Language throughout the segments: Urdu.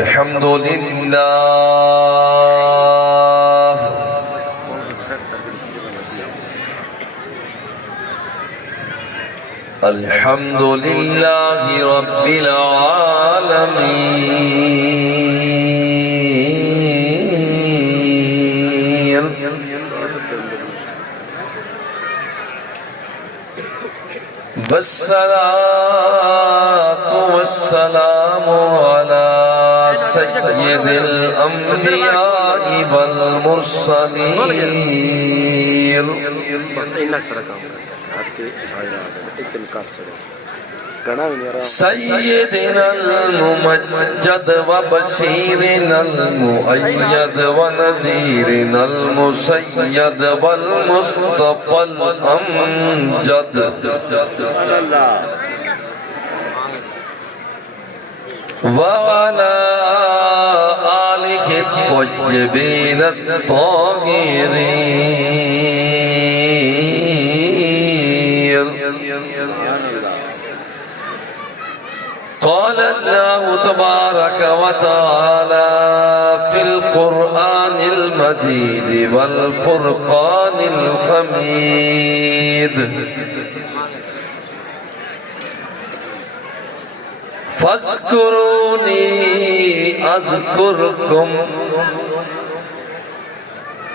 الحمد لله الحمد لله رب العالمين والصلاة والسلام على سيد الأنبياء والمرسلين سيدنا الممجد وبشيرنا المؤيد ونذيرنا المسيد والمصطفى الأمجد وعلى آله الطيبين الطاهرين. قال الله تبارك وتعالى في القرآن المجيد والفرقان الحميد: فاذكروني أذكركم.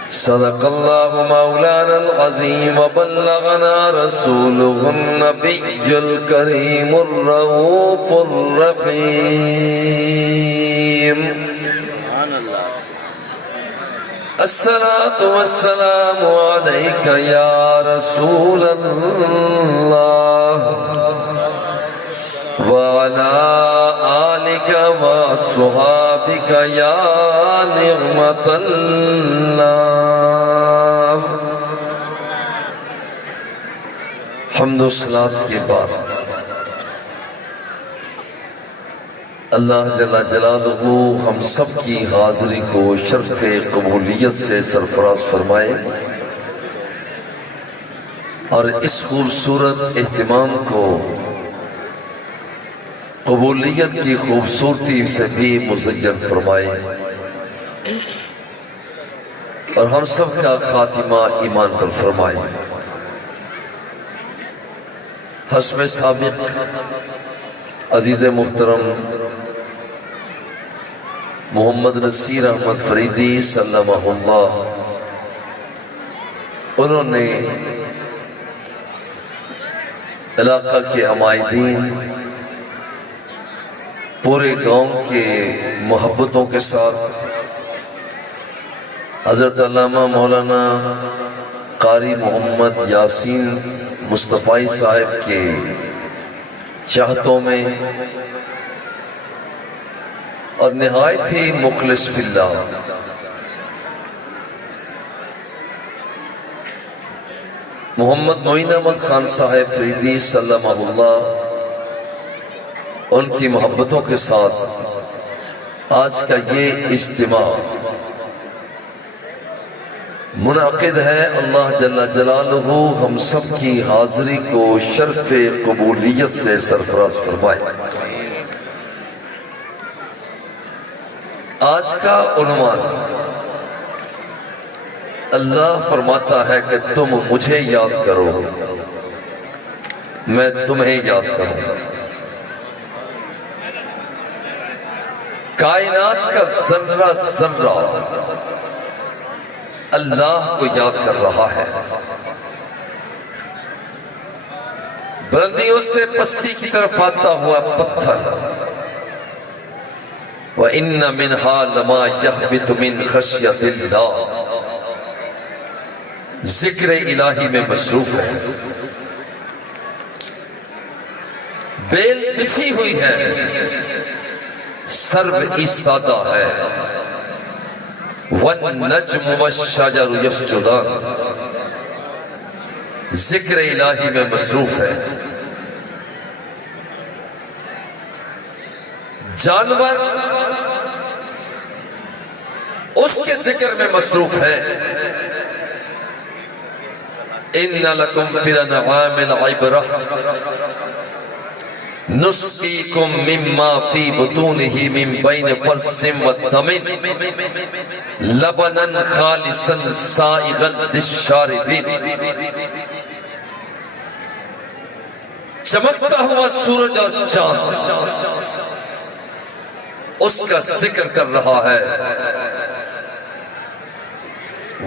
صدق الله مولانا العظيم وبلغنا رسوله النبي الكريم الرؤوف الرحيم. الصلاة والسلام عليك يا رسول الله وعلى آلك وصحابك يا نعمة الله. حمد و صلاة کے بعد اللہ جل جلالہ ہم سب کی حاضری کو شرف قبولیت سے سرفراز فرمائے اور اس خوبصورت اہتمام کو قبولیت کی خوبصورتی سے بھی مزین فرمائے اور ہم سب کا خاتمہ ایمان پر فرمائے. حسب سابق عزیز محترم محمد نصیر احمد فریدی سلمہ اللہ، انہوں نے علاقہ کے عمائدین، پورے گاؤں کے محبتوں کے ساتھ حضرت علامہ مولانا قاری محمد یاسین مصطفی صاحب کے چاہتوں میں اور نہایت ہی مخلص فی اللہ محمد معین احمد خان صاحب فریدی سلمہ اللہ، ان کی محبتوں کے ساتھ آج کا یہ اجتماع منعقد ہے. اللہ جل جلالہ ہم سب کی حاضری کو شرف قبولیت سے سرفراز فرمائے. آج کا عنوان اللہ فرماتا ہے کہ تم مجھے یاد کرو، میں تمہیں یاد کروں. کائنات کا ذرہ ذرہ اللہ کو یاد کر رہا ہے. بلندیوں سے پستی کی طرف آتا ہوا پتھر، وَإِنَّ مِنْهَا لَمَا يَحْبِتُ مِنْ خَشْيَةِ اللَّهِ، ذکر الہی میں مصروف ہے. بیل بچھی ہوئی ہے، سرو ایستادہ ہے. وَالنَّجْمُ وَالشَّجَرُ يَسْجُدَانِ، ذکر الہی میں مصروف ہے. جانور اس کے ذکر میں مصروف ہے. إن لكم في الأنعام العبرة نسقيكم مما في بطونه من بين فرث ودم لبنا خالصا سائغا للشاربين. چمکتا ہوا سورج اور چاند اس کا ذکر کر رہا ہے.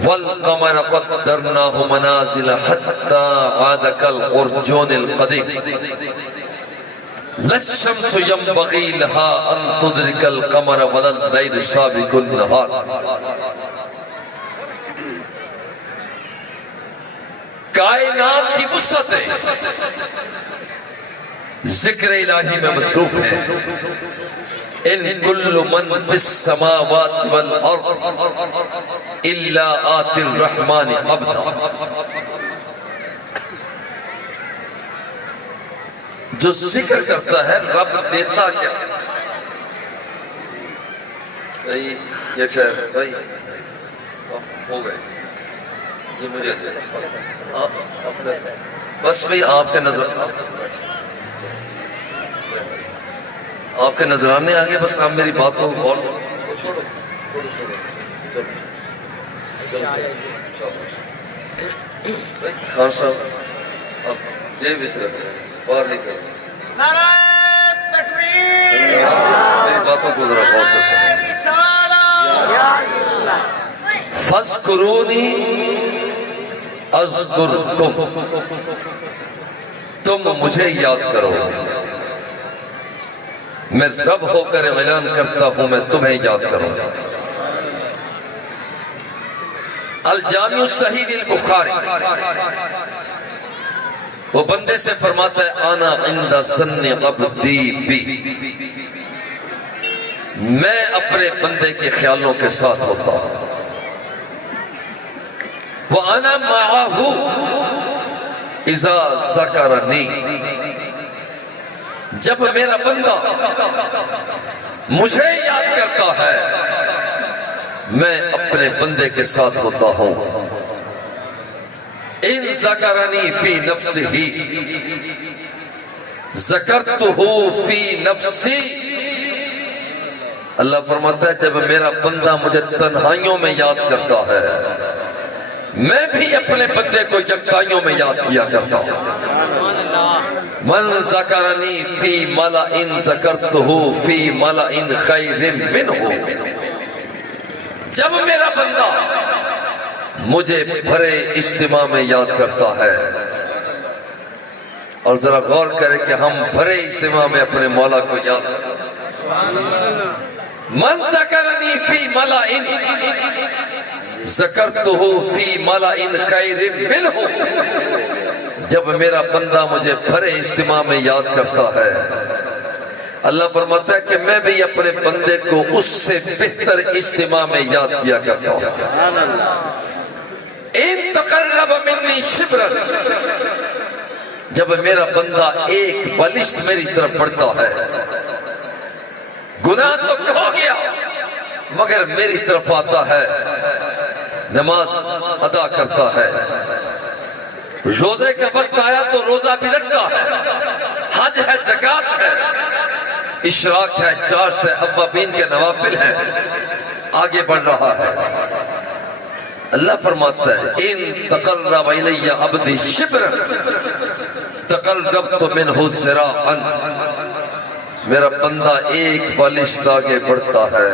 والقمر قدرناه منازل حتى عاد كالعرجون القديم لا الشمس ينبغي لها أن تدرك القمر ولا الليل سابق النهار. کائنات کی وسعتیں ذکر الہی میں مصروف ہیں. ان کل من فی السماوات والارض الا آتی الرحمن عبدا. جو ذکر کرتا ہے رب دیتا کیا؟ بھائی یہ شہر بھائی ہو گئے یہ مجھے دیتا بس بھائی آپ کے نظر آپ کے نظرانے آگے بس آپ میری باتوں غور چھوڑو. خان صاحب اب جیب اس رکھتے ہیں باہر نہیں کرتے. نعرہ تکبیر، میری باتوں کو ذرا غور سے سنیں. فَاذْكُرُونِي أَذْكُرْكُمْ. تم مجھے یاد کرو، میں رب ہو کر اعلان کرتا ہوں میں تمہیں یاد کروں. الجامع الصحیح للبخاری وہ بندے سے فرماتا ہے آنا عند ظن عبدی بی. میں اپنے بندے کے خیالوں کے ساتھ ہوتا ہوں. وَأَنَا مَعَهُ إِذَا ذَكَرَنِي. جب میرا بندہ مجھے یاد کرتا ہے میں اپنے بندے کے ساتھ ہوتا ہوں. ان ذکرنی فی نفسہ ذکرتہ فی نفسی. اللہ فرماتا ہے جب میرا بندہ مجھے تنہائیوں میں یاد کرتا ہے میں بھی اپنے بندے کو یکتائیوں میں یاد کیا کرتا ہوں. من ذکرنی فی ملأ ذکرتہ فی ملأ خیر منہ. جب میرا بندہ مجھے بھرے اجتماع میں یاد کرتا ہے اور ذرا غور کرے کہ ہم بھرے اجتماع میں اپنے مولا کو یاد کرتے ہیں. من ذکرنی فی ملأ ذکرتہ فی ملأ خیر منہ. جب میرا بندہ مجھے بھرے اجتماع میں یاد کرتا ہے اللہ فرماتا ہے کہ میں بھی اپنے بندے کو اس سے بہتر اجتماع میں یاد کیا کرتا ہوں. ان تقرب منی شبرا. جب میرا بندہ ایک بلشت میری طرف بڑھتا ہے گناہ تو ہو گیا مگر میری طرف آتا ہے نماز ادا کرتا ہے روزے کا وقت آیا تو روزہ بھی رکھتا ہے حج ہے زکات ہے اشراق ہے چاشت ہے اوابین کے نوافل ہیں آگے بڑھ رہا ہے. اللہ فرماتا ہے ان تقرب الی عبدی شبرا تقربت منہ ذراعا. میرا بندہ ایک بالشت آگے بڑھتا ہے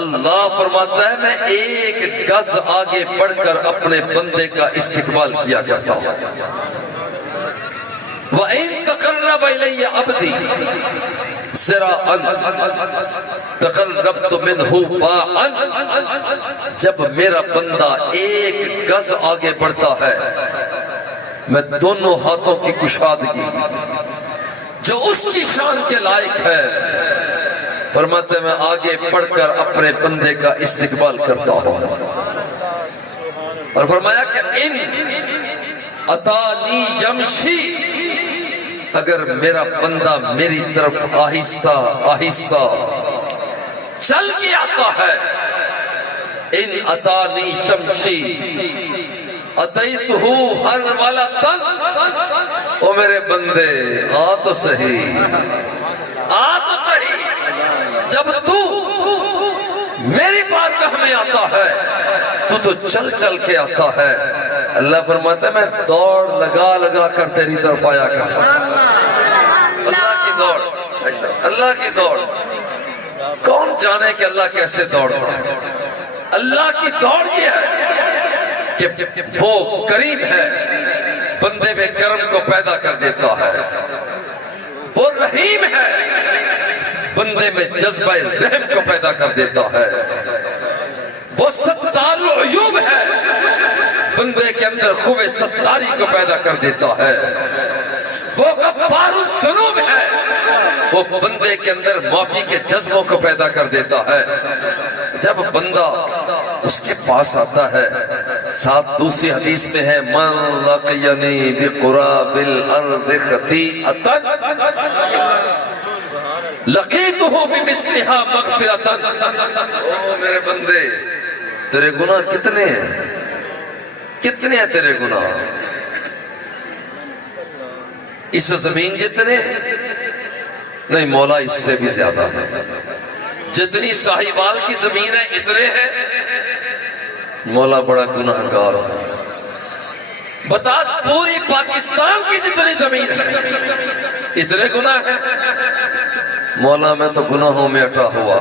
اللہ فرماتا ہے میں ایک گز آگے بڑھ کر اپنے بندے کا استقبال کیا کرتا ہوں. وَإِن تَقَرَّبَ إِلَيَّ عَبْدِي ذِرَاعًا تَقَرَّبْتُ مِنْهُ بَاعًا. جب میرا بندہ ایک گز آگے بڑھتا ہے میں دونوں ہاتھوں کی کشادگی جو اس کی شان کے لائق ہے فرماتے میں آگے بڑھ کر اپنے بندے کا استقبال کرتا ہوں. اور فرمایا کہ ان اتانی یمشی اگر میرا بندہ میری طرف آہستہ آہستہ چل کے آتا ہے ان اتانی یمشی اتیتہ ہر والا تن او میرے بندے آ تو صحیح، آ تو صحیح، جب تو میری بارگاہ میں آتا ہے تو چل چل کے آتا ہے۔ اللہ فرماتا ہے میں دوڑ لگا لگا کر تیری طرف آیا کرتا ہوں۔ اللہ کی دوڑ، اللہ کی دوڑ، کون جانے کہ اللہ کیسے دوڑتا ہے۔ اللہ کی دوڑ یہ ہے کہ وہ کریم ہے، بندے میں کرم کو پیدا کر دیتا ہے، وہ رحیم ہے، بندے میں جذبہ رحم کو پیدا کر دیتا ہے، وہ ستار العیوب ہے، بندے کے اندر خوب ستاری کو پیدا کر دیتا ہے، وہ غفار الذنوب ہے، وہ بندے کے اندر معافی کے جذبوں کو پیدا کر دیتا ہے۔ جب بندہ اس کے پاس آتا ہے، ساتھ دوسری حدیث میں ہے من لقینی بقراب الارض خطیئتا لقیتہ بمثلہا مغفرتا۔ او میرے بندے، تیرے گناہ کتنے ہیں؟ کتنے ہیں تیرے گناہ؟ اس زمین جتنے نہیں، مولا اس سے بھی زیادہ ہے۔ جتنی ساہیوال کی زمین ہے اتنے ہیں، مولا بڑا گناہگار ہے۔ بتا پوری پاکستان کی جتنی زمین ہے اتنے گناہ ہیں، مولا میں تو گناہوں میں اٹا ہوا۔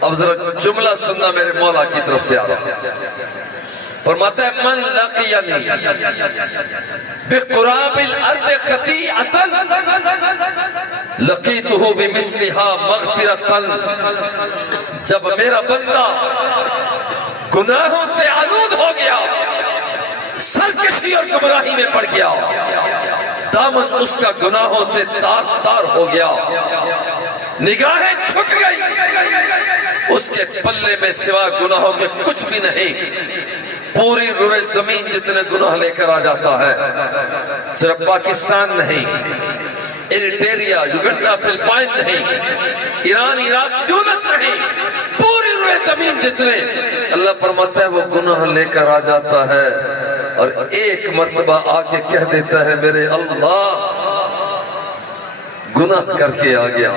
اب ذرا جملہ سننا میرے مولا کی طرف سے آ رہا، فرماتا ہے من لقینی بقراب الارض خطیئتا لقیتہ بمثلہا مغفرتا۔ جب میرا بندہ گناہوں سے آلود ہو گیا، سرکشی اور گمراہی میں پڑ گیا، دامن اس کا گناہوں سے تار تار ہو گیا، نگاہیں چھٹ گئی، اس کے پلے میں سوا گناہوں کے کچھ بھی نہیں، پوری روئے زمین جتنے گناہ لے کر آ جاتا ہے۔ صرف پاکستان نہیں، ایریٹریا، یوگنڈا، فلپائن نہیں، ایران، عراق، تونس نہیں، پوری روئے زمین جتنے، اللہ فرماتا ہے وہ گناہ لے کر آ جاتا ہے، اور ایک مرتبہ آ کے کہہ دیتا ہے میرے اللہ گناہ کر کے آ گیا،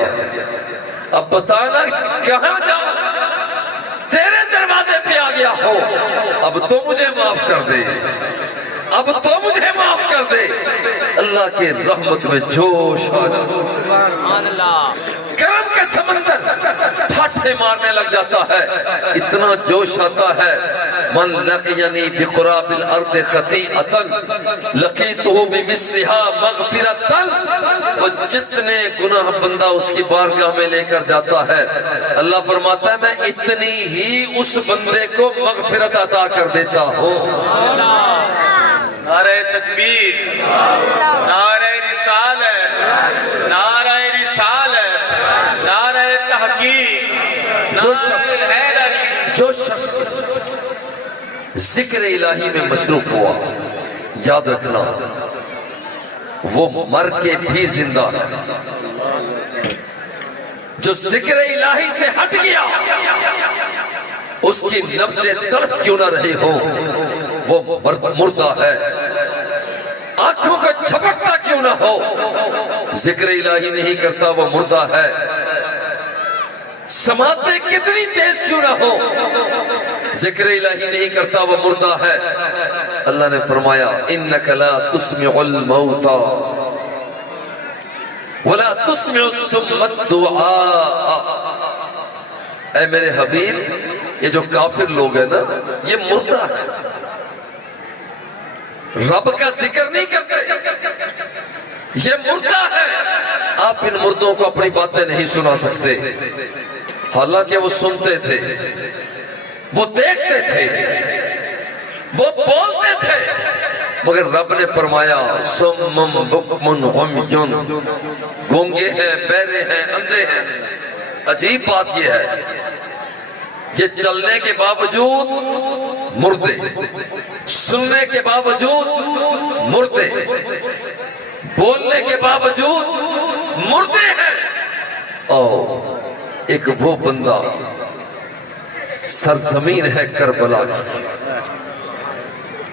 اب بتانا کہاں جاؤں، تیرے دروازے پہ آ گیا ہو، اب تو مجھے معاف کر دے، اب تو مجھے معاف کر دے۔ اللہ کے رحمت میں جوش آ جاتا، کرم کے سمندر ٹھاٹھے مارنے لگ جاتا ہے، اتنا جوش آتا ہے من لقینی بقراب الارض خطیئتا لقیتہ بمثلہا مغفرتا۔ وہ جتنے گناہ بندہ اس کی بارگاہ میں لے کر جاتا ہے، اللہ فرماتا ہے میں اتنی ہی اس بندے کو مغفرت عطا کر دیتا ہوں۔ نعرہ تکبیر، نعرہ رسالت، نعرہ رسالت، نعرہ تحقیق، جو شخص ذکر الہی میں مصروف ہوا، یاد رکھنا وہ مر کے بھی زندہ ہے۔ جو ذکر الہی سے ہٹ گیا، اس کی نفس تڑپ کیوں نہ رہی ہو، وہ مردہ ہے۔ آنکھوں کا جھپکتا کیوں نہ ہو، ذکر الہی نہیں کرتا وہ مردہ ہے۔ سماعتیں کتنی تیز کیوں نہ ہو، ذکر الہی نہیں کرتا وہ مردہ ہے۔ اللہ نے فرمایا انک لا تسمع الموتى ولا تسمع الصم الدعاء۔ اے میرے حبیب، یہ جو کافر لوگ ہیں نا، یہ مردہ ہے، رب کا ذکر نہیں کرتے، یہ مردہ ہے۔ آپ ان مردوں کو اپنی باتیں نہیں سنا سکتے، حالانکہ وہ سنتے تھے، وہ دیکھتے تھے، وہ بولتے تھے، مگر رب نے فرمایا سمم بکمن عمیون، گونگے ہیں، بہرے ہیں، اندھے ہیں۔ عجیب بات یہ ہے، یہ چلنے کے باوجود مردے، سننے کے باوجود مردے، بولنے کے باوجود مردے ہیں۔ اور ایک وہ بندہ سرزمین ہے کربلا کی،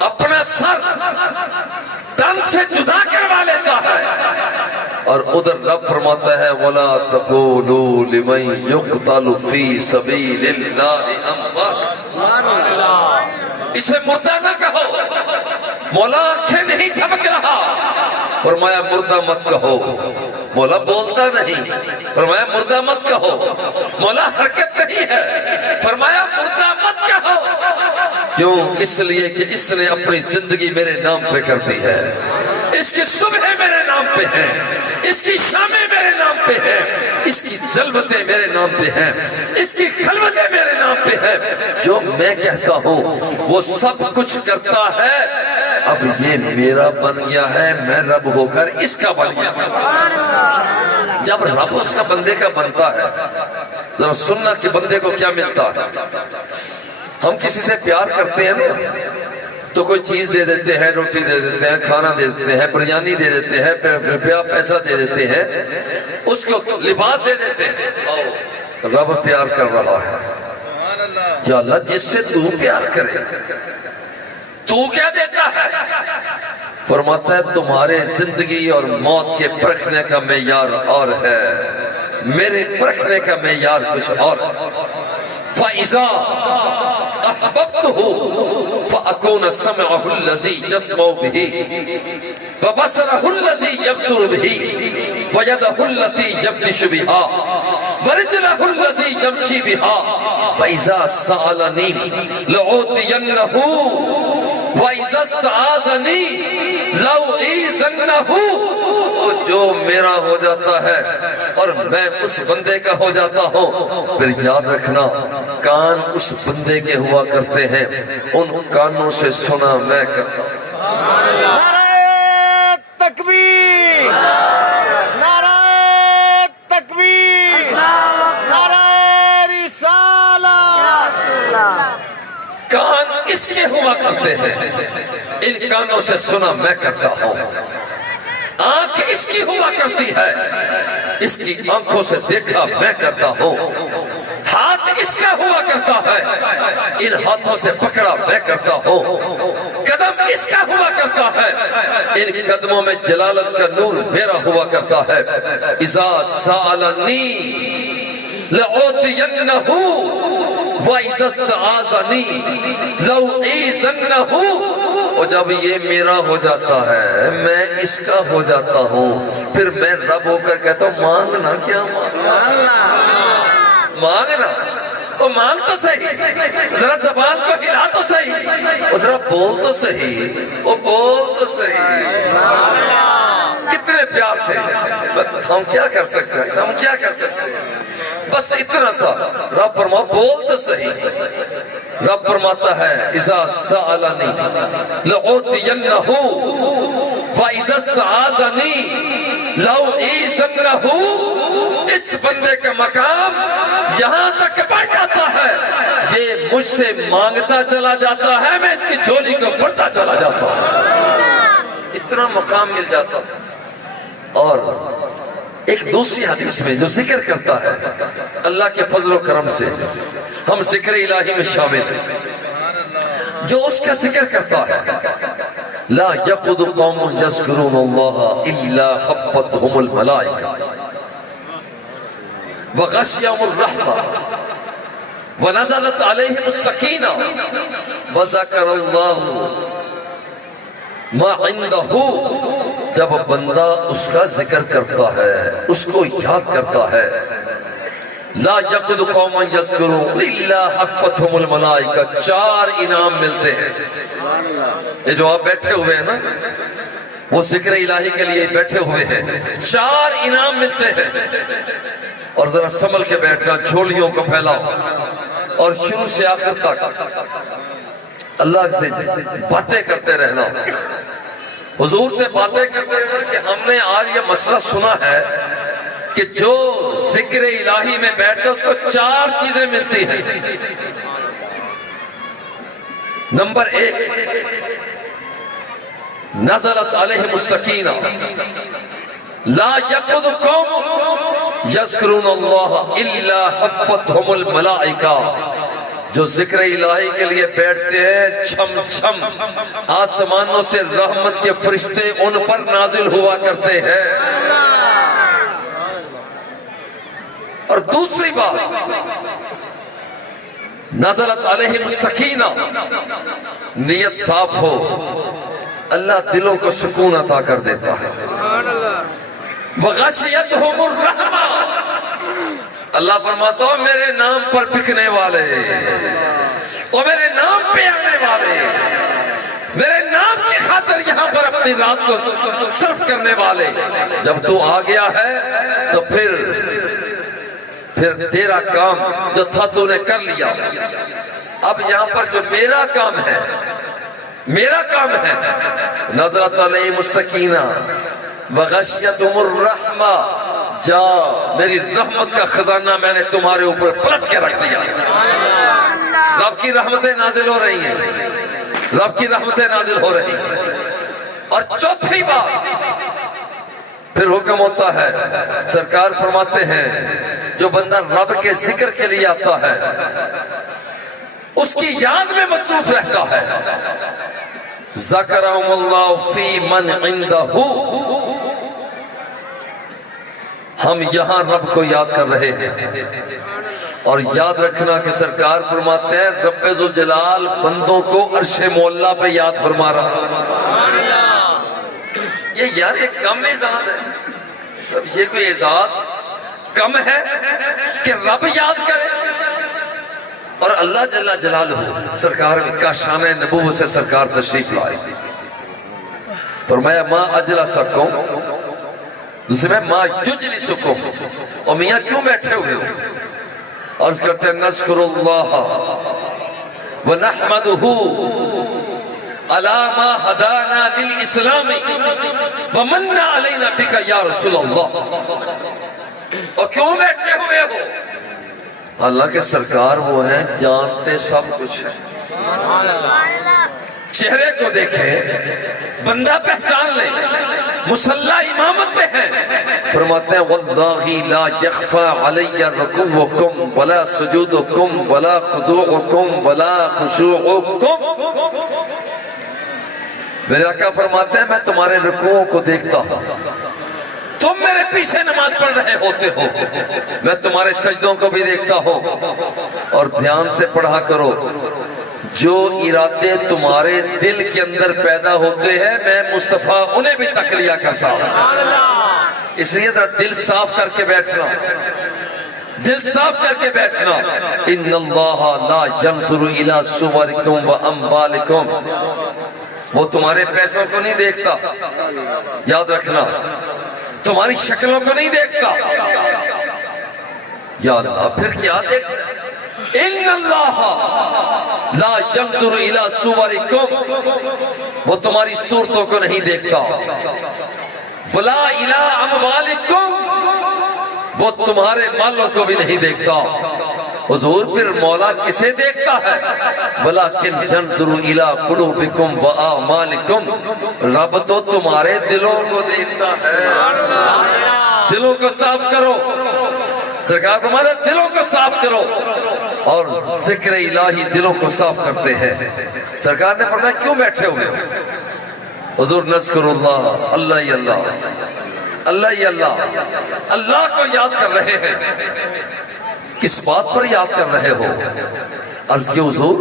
اپنا سر تن سے جدا کروا لیتا ہے. اور ادھر رب فرماتا ہے وَلَا تَقُولُوا لِمَنْ يُقْتَلُ فِي سَبِيلِ اللَّهِ أَمْوَاتٌ. اسے مردہ نہ کہو. مولا آنکھیں نہیں جھپک رہا، فرمایا مردہ مت کہو. مولا بولتا نہیں، فرمایا مردہ مت کہو. مولا حرکت نہیں ہے، فرمایا مردہ مت کہو. کیوں؟ اس لیے کہ اس نے اپنی زندگی میرے نام پہ کر دی ہے. اس کی صبح میرے نام پہ ہیں، اس کی شامیں میرے نام پہ ہیں، اس کی جلوتیں میرے نام پہ ہیں، اس کی خلوتیں میرے نام پہ ہیں. جو میں کہتا ہوں وہ سب کچھ کرتا ہے. اب یہ میرا بن گیا ہے، میں رب ہو کر اس کا بن گیا. جب رب اس کا بندے کا بنتا ہے، ذرا سننا کہ بندے کو کیا ملتا ہے. ہم کسی سے پیار کرتے ہیں نا تو کوئی چیز دے دیتے ہیں، روٹی دے دیتے ہیں، کھانا دے دیتے ہیں، بریانی دے دیتے ہیں، پیسہ دے دیتے ہیں، اس کو لباس دے دیتے ہیں. رب پیار کر رہا ہے. یا اللہ جس سے تو پیار کرے تو کیا دیتا ہے؟ فرماتا ہے تمہارے زندگی اور موت کے پرکھنے کا معیار اور ہے، میرے پرکھنے کا معیار کچھ اور ہے. فَإِذَا أَحْبَبْتُهُ فَأَكُونَ سَمْعَهُ الَّذِي يَسْمَعُ بِهِ وَبَصَرَهُ الَّذِي يَبْصُرُ بِهِ وَيَدَهُ الَّتِي يَبْطِشُ بِهَا وَرِجْلَهُ الَّذِي يَمْشِي بِهَا وَإِذَا سَأَلَنِي لَأُعْطِيَنَّهُ وَإِذَا اسْتَعَاذَنِي لَأُعِيذَنَّهُ. جو میرا ہو جاتا ہے اور میں اس بندے کا ہو جاتا ہوں، پھر یاد رکھنا کان اس بندے کے ہوا کرتے ہیں، ان کانوں سے سنا میں کرتا ہوں. نعرہ تکبیر، نعرہ تکبیر، نعرہ رسالت. کان اس کے ہوا کرتے ہیں، ان کانوں سے سنا میں کرتا ہوں. آنکھ اس کی ہوا کرتی ہے، اس کی آنکھوں سے دیکھا میں کرتا ہوں. ہاتھ اس کا ہوا کرتا ہے، ان ہاتھوں سے پکڑا میں کرتا ہوں. قدم اس کا ہوا کرتا ہے، ان قدموں میں جلالت کا نور میرا ہوا کرتا ہے. اذا سالنی لأعطینہ وَإِذَا اسْتَعَاذَنِي لَأُعِيذَنَّهُ. اور جب یہ میرا ہو جاتا ہے، میں اس کا ہو جاتا ہوں، پھر میں رب ہو کر کہتا ہوں مانگنا کیا مانگنا. وہ مانگ تو صحیح، ذرا زبان کو ہلا تو صحیح، اور ذرا بول تو صحیح، وہ بول تو صحیح. کتنے پیار سے ہم کیا کر سکتے ہیں، ہم کیا کر سکتے ہیں؟ بس اتنا سا. رب فرما بول تو صحیح. رب فرماتا ہے اذا سألنی لأعطینہ وَإِذَا اسْتَعَاذَنِي لَأُعِيذَنَّهُ. اس بندے کا مقام یہاں تک بڑھ جاتا ہے، یہ مجھ سے مانگتا چلا جاتا ہے، میں اس کی جھولی کو بڑھتا چلا جاتا ہوں. اتنا مقام مل جاتا. اور ایک دوسری حدیث میں جو ذکر کرتا ہے اللہ کے فضل و کرم سے ہم ذکر الہی میں شامل ہیں، جو اس کا ذکر کرتا ہے لا یقعد قوم یذکرون اللہ الا حفتهم الملائکہ وغشیہم الرحمہ ونزلت علیہم السکینہ وذکر اللہ ما عندہ. جب بندہ اس کا ذکر کرتا ہے، اس کو یاد کرتا ہے، لا یقعد قوم یذکرون الا حفتهم الملائکہ. 4 انعام ملتے ہیں. یہ جو آپ بیٹھے ہوئے ہیں نا، وہ ذکر الہی کے لیے بیٹھے ہوئے ہیں، 4 انعام ملتے ہیں. اور ذرا سنبھل کے بیٹھنا، جھولیوں کو پھیلاؤ اور شروع سے آخر تک اللہ سے باتیں کرتے رہنا، حضور سے باتیں کرتے رہنا کہ ہم نے آج یہ مسئلہ سنا ہے کہ جو ذکر الہی میں بیٹھتا اس کو 4 چیزیں ملتی ہیں. نمبر 1 نزلت علیہم السکینہ لا یقعد قوم یذکرون اللہ الا حفتهم الملائکہ. جو ذکر الہی کے لیے بیٹھتے ہیں چھم چھم آسمانوں سے رحمت کے فرشتے ان پر نازل ہوا کرتے ہیں۔ اور دوسری بات، نزلت علیہم سکینہ، نیت صاف ہو اللہ دلوں کو سکون عطا کر دیتا ہے۔ وغشیتہم الرحمہ، اللہ فرماتا ہو میرے نام پر بکنے والے اور میرے نام پہ آنے والے، میرے نام کی خاطر یہاں پر اپنی رات کو صرف کرنے والے، جب تو آ گیا ہے تو پھر تیرا کام جو تھا تو نے کر لیا۔ اب یہاں پر جو میرا کام ہے نزلت علیہم السکینہ وغشیتہم الرحمہ، جا میری رحمت کا خزانہ میں نے تمہارے اوپر پلٹ کے رکھ دیا۔ رب کی رحمتیں نازل ہو رہی ہیں، رب کی رحمتیں نازل ہو رہی ہیں۔ اور چوتھی بات پھر حکم ہوتا ہے، سرکار فرماتے ہیں جو بندہ رب کے ذکر کے لیے آتا ہے اس کی یاد میں مصروف رہتا ہے، ذکرہم اللہ فی من عندہ، ہم یہاں رب کو یاد کر رہے ہیں۔ اور یاد رکھنا کہ سرکار فرماتے ہیں رب ذوالجلال بندوں کو عرش معلیٰ پہ یاد فرما رہا۔ یہ یار ایک کم اعزاز ہے، سب یہ کوئی اعزاز کم ہے کہ رب یاد کرے؟ اور اللہ جل جلالہ سرکار کا شان نبوت سے سرکار تشریف لائے، فرمایا ما اجلسکم، دوسرے میں ما یجلسکم، اور میاں کیوں بیٹھے ہوئے ہو؟ عرض کرتے ہیں نذکر اللہ ونحمدہ علی ما ہدانا للاسلام ومن علینا بک یا رسول اللہ۔ اور کیوں بیٹھے ہوئے ہو؟ اللہ کے سرکار وہ ہیں جانتے سب کچھ ہے، چہرے کو دیکھیں بندہ پہچان لے، مصلی امامت پہ ہے، فرماتے ہیں واللہ لا یخفى علی رکوعکم ولا سجودکم ولا خضوعکم ولا خشوعکم۔ میرے آقا فرماتے ہیں میں تمہارے رکوعوں کو دیکھتا ہوں، تم میرے پیچھے نماز پڑھ رہے ہوتے ہو، میں تمہارے سجدوں کو بھی دیکھتا ہوں۔ اور دھیان سے پڑھا کرو، جو ارادے تمہارے دل کے اندر پیدا ہوتے ہیں میں مصطفیٰ انہیں بھی تک لیا کرتا ہوں۔ اس لیے ذرا دل صاف کر کے بیٹھنا، دل صاف کر کے بیٹھنا۔ ان اللہ لا ينظر الى صورکم واموالکم، وہ تمہارے پیسوں کو نہیں دیکھتا، یاد رکھنا، تمہاری شکلوں کو نہیں دیکھتا۔ یا اللہ پھر کیا دیکھتا ہے؟ ان اللہ لا ينظر الى صورکم، وہ تمہاری صورتوں کو نہیں دیکھتا، ولا الى اموالکم، وہ تمہارے مالوں کو بھی نہیں دیکھتا۔ حضور پھر مولا کسے دیکھتا ہے؟ ولیکن ينظر الى قلوبکم واعمالکم، رب تو تمہارے دلوں کو دیکھتا ہے۔ دلوں کو صاف کرو، سرکار فرماتے ہیں دلوں کو صاف کرو، اور ذکر الہی دلوں کو صاف کرتے ہیں۔ سرکار نے فرمایا کیوں بیٹھے ہوئے؟ حضور نذکر اللہ، اللہ ہی اللہ، اللہ ہی اللہ، اللہ کو یاد کر رہے ہیں۔ کس بات پر یاد کر رہے ہو؟ عرض کی حضور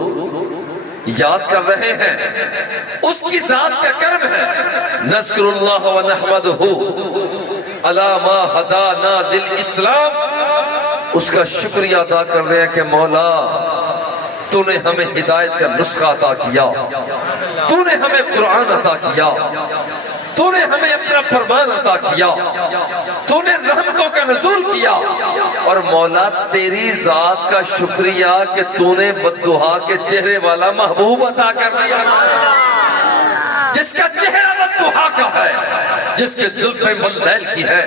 یاد کر رہے ہیں اس کی ذات کا کرم ہے، نذکر اللہ ونحمدہ علی ما ہدانا للاسلام، اس کا شکریہ ادا کر رہے ہیں کہ مولا تو نے ہمیں ہدایت کا نسخہ عطا کیا، تو نے ہمیں قرآن عطا کیا، تو نے ہمیں اپنا فرمان عطا کیا، تو نے رحمتوں کا نزول کیا، اور مولا تیری ذات کا شکریہ کہ تو نے بددعا کے چہرے والا محبوب عطا کر دیا، جس کا چہرہ بددعا کا ہے، جس کے زلفیں واللیل کی ہے،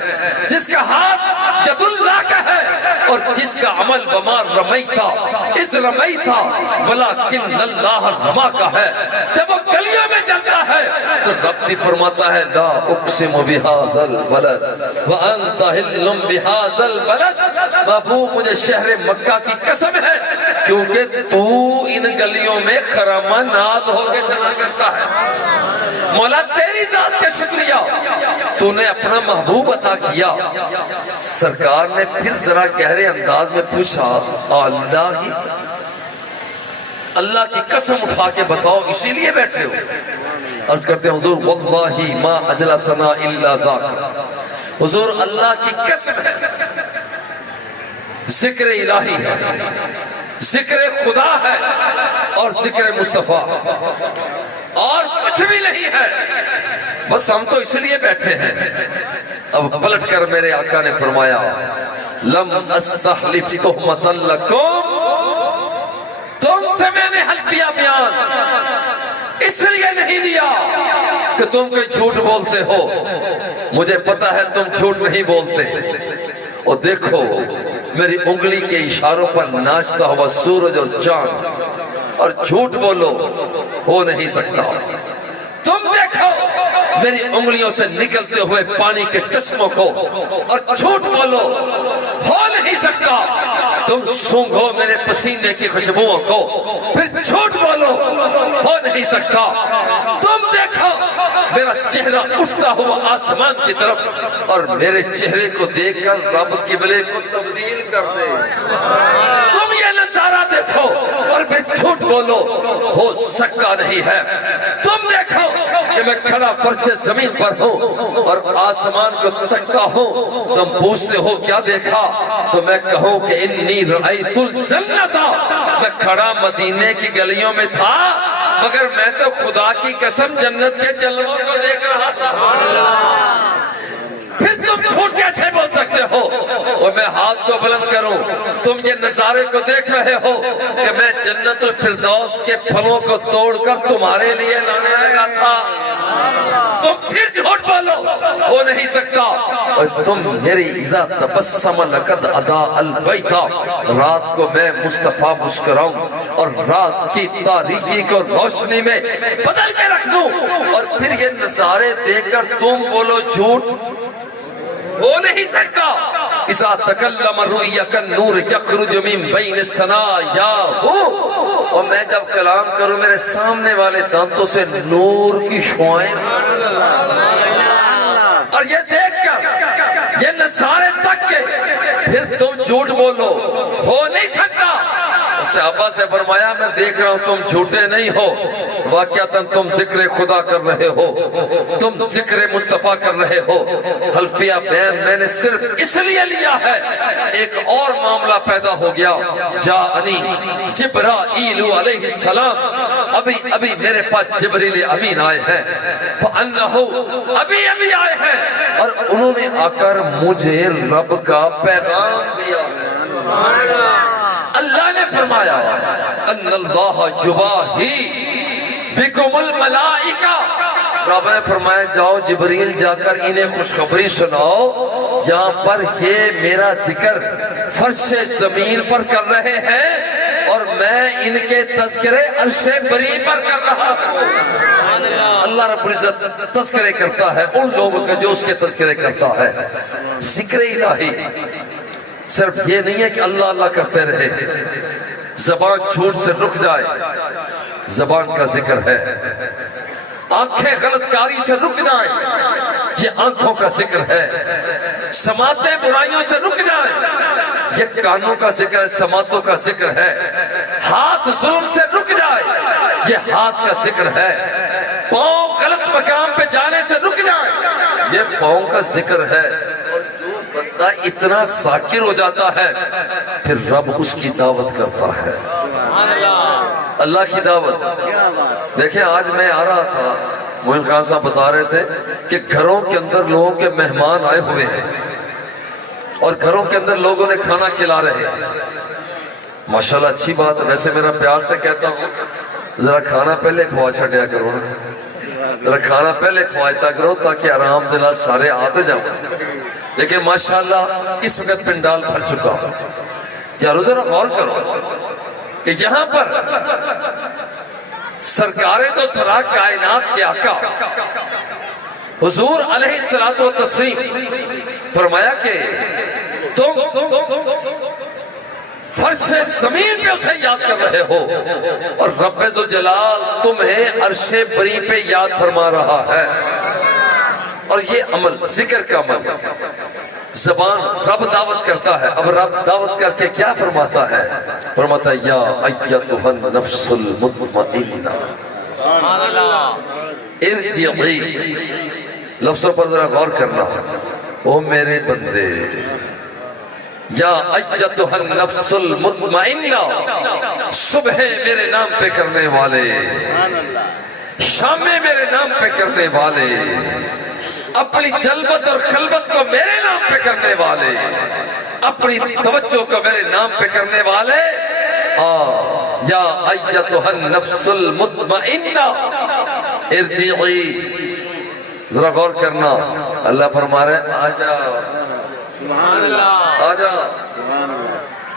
جس کا ہاتھ ید اللہ کا ہے، اور جس کا عمل وما رمیتا اس رمیتا ولیکن اللہ رما کا ہے۔ جب وہ گلیوں میں چلتا ہے تو رب بھی فرماتا ہے لا اقسم بہذا البلد وانت حل بہذا البلد، محبوب مجھے شہر مکہ کی قسم ہے کیونکہ تو ان گلیوں میں خرامہ ناز ہو کے چلا کرتا ہے۔ مولا تیری ذات کا شکریہ، تو نے اپنا محبوب عطا کیا۔ سرکار نے پھر ذرا گہرے انداز میں پوچھا، اللہ ہی، اللہ کی قسم اٹھا کے بتاؤ اسی لیے بیٹھے ہو؟ عرض کرتے ہیں حضور واللہ ما اجلسنا الا ذاک، حضور اللہ کی قسم ہے، ذکر الہی ہے، ذکر خدا ہے اور ذکر مصطفیٰ، اور کچھ بھی نہیں ہے، بس ہم تو اس لیے بیٹھے ہیں۔ اب پلٹ کر میرے آقا نے فرمایا، لم استحلف تہمۃ لکم، تم سے میں نے حلفیہ بیان اس لیے نہیں لیا کہ تم کوئی جھوٹ بولتے ہو، مجھے پتا ہے تم جھوٹ نہیں بولتے۔ اور دیکھو میری انگلی کے اشاروں پر ناچتا ہوا سورج اور چاند، اور جھوٹ بولو ہو نہیں سکتا۔ تم دیکھو میری انگلیوں سے نکلتے ہوئے پانی کے چشموں کو، اور جھوٹ بولو ہو نہیں سکتا۔ تم سونگھو میرے پسینے کی خوشبوؤں کو، پھر جھوٹ بولو ہو نہیں سکتا۔ تم دیکھو میرا چہرہ اٹھتا ہوا آسمان کی طرف، اور میرے چہرے کو دیکھ کر رب قبلے کو تبدیل کر دے۔ تم یہ نظارہ دیکھو اور پھر جھوٹ بولو ہو سکتا نہیں ہے۔ تم دیکھو کہ میں کھڑا پرچے زمین پر ہوں اور آسمان کو تکتا ہوں، تم پوچھتے ہو کیا دیکھا، تو میں کہوں کہ انی رأیت الجنت، میں کھڑا مدینے کی گلیوں میں تھا، مگر میں تو خدا کی قسم جنت کے جلووں کو دیکھ رہا تھا۔ پھر تم جھوٹ کیسے بول سکتے ہو؟ اور میں ہاتھ کو بلند کروں، تم یہ نظارے کو دیکھ رہے ہو کہ میں جنت الفردوس کے پھلوں کو توڑ کر تمہارے لیے لانے لگا تھا، تم پھر جھوٹ بولو ہو نہیں سکتا۔ اور تم میری اذا تبسم لقد ادا البیتا، رات کو میں مصطفیٰ مسکراؤں اور رات کی تاریکی کو روشنی میں بدل کے رکھ دوں، اور پھر یہ نظارے دیکھ کر تم بولو جھوٹ ہو نہیں سکتا۔ اذا تکلم رؤیک النور یخرج من بین ثنایاہ، اور میں جب کلام کروں میرے سامنے والے دانتوں سے نور کی شعائیں، اور یہ دیکھ کر یہ نظارے تک کے پھر تم جھوٹ بولو ہو نہیں سکتا۔ صحابہ سے فرمایا میں دیکھ رہا ہوں تم جھوٹے نہیں ہو، واقعتاً تم ذکر خدا کر رہے ہو، تم ذکر مصطفیٰ کر رہے ہو۔ حلفیہ بیان میں نے صرف اس لیے لیا ہے، ایک اور معاملہ پیدا ہو گیا۔ جاءنی جبرائیل علیہ السلام، ابھی میرے پاس جبریل امین آئے ہیں، فَأَنَّهُ ابھی آئے ہیں، اور انہوں نے آ کر مجھے رب کا پیغام دیا۔ اللہ نے فرمایا ان اللہ یباہی بکم الملائکہ، رب نے فرمایا جاؤ جبریل جا کر انہیں خوشخبری سناؤ، یہاں پر یہ میرا ذکر فرش زمین پر کر رہے ہیں، اور میں ان کے تذکرے عرش بری پر کر رہا ہوں۔ اللہ رب العزت تذکرے کرتا ہے ان لوگوں کے جو اس کے تذکرے کرتا ہے۔ ذکر الہی صرف یہ نہیں ہے کہ اللہ اللہ کرتے رہے، زبان جھوٹ سے رک جائے، زبان کا ذکر ہے۔ آنکھیں غلط کاری سے رک جائیں، یہ آنکھوں کا ذکر ہے۔ سماعتیں برائیوں سے رک جائیں، یہ کانوں کا ذکر ہے، سماعتوں کا ذکر ہے۔ ہاتھ ظلم سے رک جائے، یہ ہاتھ کا ذکر ہے۔ پاؤں غلط مقام پہ جانے سے رک جائیں، یہ پاؤں کا ذکر ہے۔ بندہ اتنا ذاکر ہو جاتا ہے پھر رب اس کی دعوت کرتا ہے، اللہ کی دعوت۔ دیکھیں آج میں آ رہا تھا، موہن خان صاحب بتا رہے تھے کہ گھروں کے اندر لوگوں کے مہمان آئے ہوئے ہیں، اور گھروں کے اندر لوگوں نے کھانا کھلا رہے ہیں۔ ماشاءاللہ اچھی بات ہے، ویسے میرا پیار سے کہتا ہوں ذرا کھانا پہلے کھوا چھٹیا کرو نا، ذرا کھانا پہلے کھواتا کرو تاکہ آرام دل سارے آتے جاؤ۔ لیکن ماشاءاللہ اس وقت پنڈال بھر چکا، یارو ذرا غور کرو کہ یہاں پر سرکار دو سرا کائنات کے آقا حضور علیہ الصلوۃ والتسلیم فرمایا کہ تم فرش زمین پہ اسے یاد کر رہے ہو، اور رب ذوالجلال تمہیں عرش بری پہ یاد فرما رہا ہے۔ اور یہ عمل، ذکر کا عمل، زبان رب دعوت کرتا ہے۔ اب رب دعوت کر کے کیا فرماتا ہے؟ فرماتا ہے یا ایتھا النفس المطمئنہ ارجعی، لفظوں پر ذرا غور کرنا، او میرے بندے، یا ایتھا النفس المطمئنہ، صبح میرے نام پہ کرنے والے، شام میں میرے نام پہ کرنے والے، اپنی جلبت اور خلبت کو میرے نام پہ کرنے والے، اپنی توجہ کو میرے نام پہ کرنے والے، یا ایتھا النفس المطمئنہ ارجعی۔ ذرا غور کرنا، اللہ فرما رہے ہیں آجا آجا،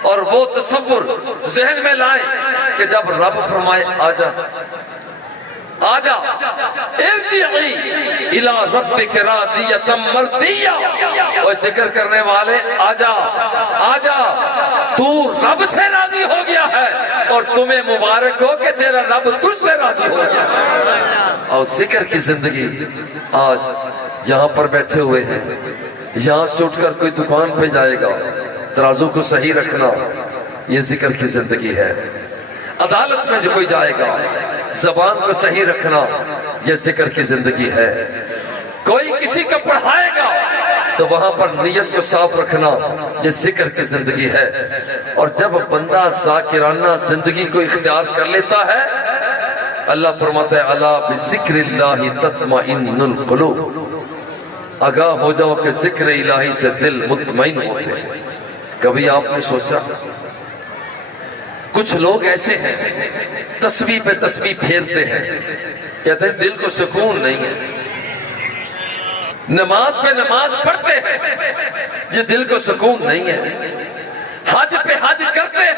اور وہ تصور ذہن میں لائیں کہ جب رب فرمائے آجا آجا، ارجعی الی ربک راضیۃ مرضیہ، وہ ذکر کرنے والے آجا آجا، تو رب سے راضی ہو گیا ہے، اور تمہیں مبارک ہو کہ تیرا رب تجھ سے راضی ہو گیا ہے۔ اور ذکر کی زندگی، آج یہاں پر بیٹھے ہوئے ہیں، یہاں سے اٹھ کر کوئی دکان پہ جائے گا، ترازو کو صحیح رکھنا، یہ ذکر کی زندگی ہے۔ عدالت میں جو کوئی جائے گا، زبان کو صحیح رکھنا، یہ ذکر کی زندگی ہے۔ کوئی کسی کو پڑھائے گا تو وہاں پر نیت کو صاف رکھنا، یہ ذکر کی زندگی ہے۔ اور جب بندہ ذاکرانہ زندگی کو اختیار کر لیتا ہے، اللہ فرماتا ہے الا بذکر اللہ تطمئن القلوب، آگاہ ہو جاؤ کہ ذکر الہی سے دل مطمئن ہوتے ہیں۔ کبھی آپ نے سوچا کچھ لوگ ایسے ہیں تسبیح پہ تسبیح پھیرتے ہیں، کہتے ہیں دل کو سکون نہیں ہے، نماز پہ نماز پڑھتے ہیں، جی دل کو سکون نہیں ہے، حج پہ حج کرتے ہیں،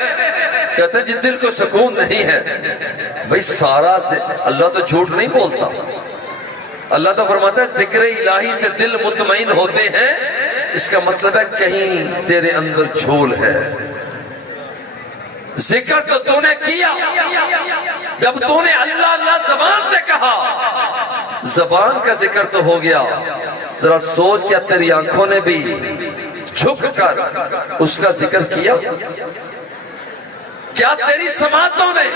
کہتے ہیں جی دل کو سکون نہیں ہے۔ بھئی سارا اللہ تو جھوٹ نہیں بولتا، اللہ تو فرماتا ہے ذکر الہی سے دل مطمئن ہوتے ہیں، اس کا مطلب ہے کہیں تیرے اندر جھول ہے۔ ذکر تو نے کیا، جب تو نے اللہ اللہ زبان سے کہا، زبان کا ذکر تو ہو گیا، ذرا سوچ کیا تیری آنکھوں نے بھی جھک کر اس کا ذکر کیا؟ کیا تیری سماعتوں نے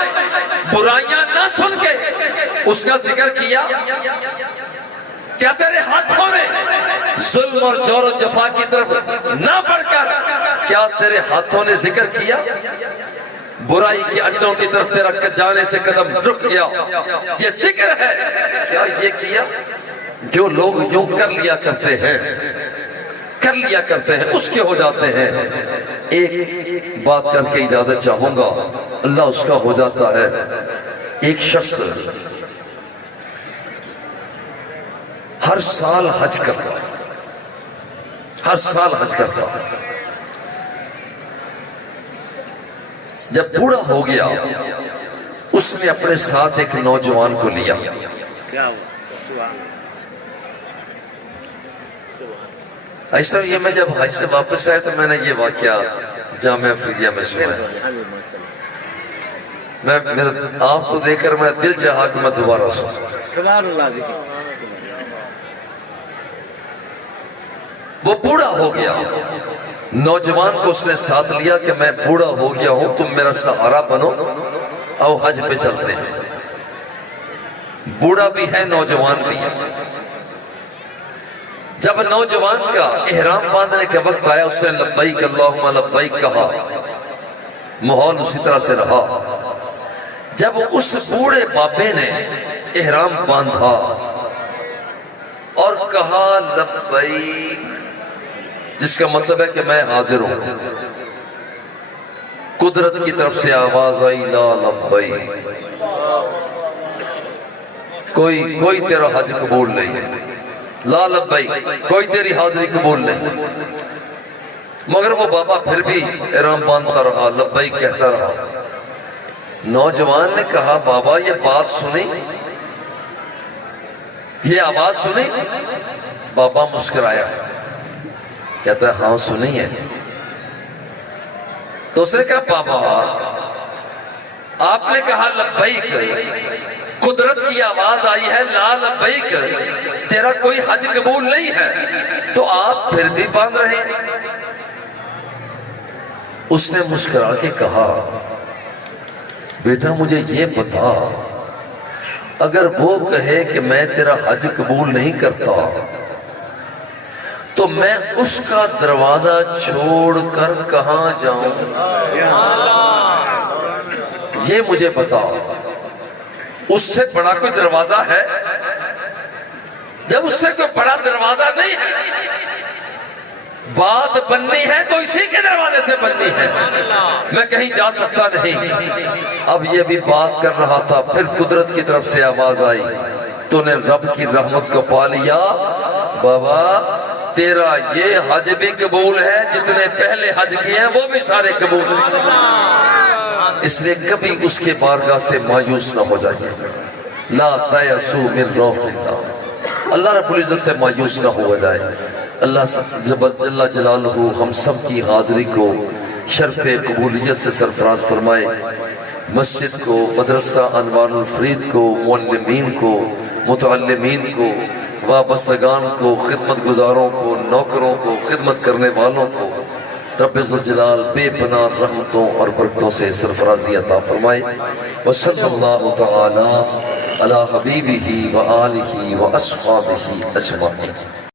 برائیاں نہ سن کے اس کا ذکر کیا؟ کیا تیرے ہاتھوں نے ظلم اور جور و جفا کی طرف نہ بڑھ کر کیا تیرے ہاتھوں نے ذکر کیا؟ برائی کی اڈوں کی طرف تیرا جانے سے قدم رک گیا، یہ ذکر ہے۔ کیا یہ کیا؟ جو لوگ یوں کر لیا کرتے ہیں اس کے ہو جاتے ہیں۔ ایک بات کر کے اجازت چاہوں گا، اللہ اس کا ہو جاتا ہے۔ ایک شخص ہر سال حج کرتا، جب بوڑھا ہو گیا، اس نے اپنے ساتھ ایک نوجوان کو لیا۔ ایسا یہ میں جب حج سے واپس آیا تو میں نے یہ واقعہ جامعہ افریدیہ میں سنا، میرے آپ کو دیکھ کر میرا دل چاہا کہ میں دوبارہ سنا۔ وہ بوڑھا ہو گیا، نوجوان کو اس نے ساتھ لیا کہ میں بوڑھا ہو گیا ہوں، تم میرا سہارا بنو، او حج پہ چلتے ہیں۔ بوڑھا بھی ہے، نوجوان بھی ہے۔ جب نوجوان کا احرام باندھنے کے وقت آیا، اس نے لبیک اللہم لبیک کہا، ماحول اسی طرح سے رہا۔ جب اس بوڑھے بابے نے احرام باندھا اور کہا لبیک، جس کا مطلب ہے کہ میں حاضر ہوں، قدرت کی طرف سے آواز آئی لا لبیک، کوئی تیرا حج قبول نہیں ہے، لا لبیک، کوئی تیری حاضری قبول نہیں۔ مگر وہ بابا پھر بھی احرام باندھتا رہا، لبیک کہتا رہا۔ نوجوان نے کہا بابا یہ بات سنی، یہ آواز سنی؟ بابا مسکرایا، کہتا ہے ہاں سنی ہے۔ تو اس نے کہا بابا آپ نے کہا لبیک، قدرت کی آواز آئی ہے لا لبیک، تیرا کوئی حج قبول نہیں ہے، تو آپ پھر بھی باندھ رہے ہیں؟ اس نے مسکرا کے کہا بیٹا مجھے یہ بتا، اگر وہ کہے کہ میں تیرا حج قبول نہیں کرتا تو میں اس کا دروازہ چھوڑ کر کہاں جاؤں؟ یہ مجھے بتا، اس سے بڑا کوئی دروازہ ہے؟ جب اس سے کوئی بڑا دروازہ نہیں ہے، بات بننی ہے تو اسی کے دروازے سے بننی ہے، میں کہیں جا سکتا نہیں۔ اب یہ بھی بات کر رہا تھا، پھر قدرت کی طرف سے آواز آئی، تو نے رب کی رحمت کو پا لیا، بابا تیرا یہ حج بھی قبول ہے، جتنے پہلے حج کیے ہیں وہ بھی سارے قبول ہیں۔ اس لیے کبھی اس کے بارگاہ سے مایوس نہ ہو جائیے، لا تیأسوا من روح اللہ، اللہ رب العزت سے مایوس نہ ہو جائے۔ اللہ جل جلالہ ہم سب کی حاضری کو شرف قبولیت سے سرفراز فرمائے، مسجد کو، مدرسہ انوار الفرید کو، معلمین کو، متعلمین کو، وابستگان کو، خدمت گزاروں کو، نوکروں کو، خدمت کرنے والوں کو رب ذوالجلال بے پناہ رحمتوں اور برکتوں سے سرفرازی عطا فرمائے۔ وصلی اللہ تعالی علی حبیبہ و آلہ و اصحابہ اجمعین۔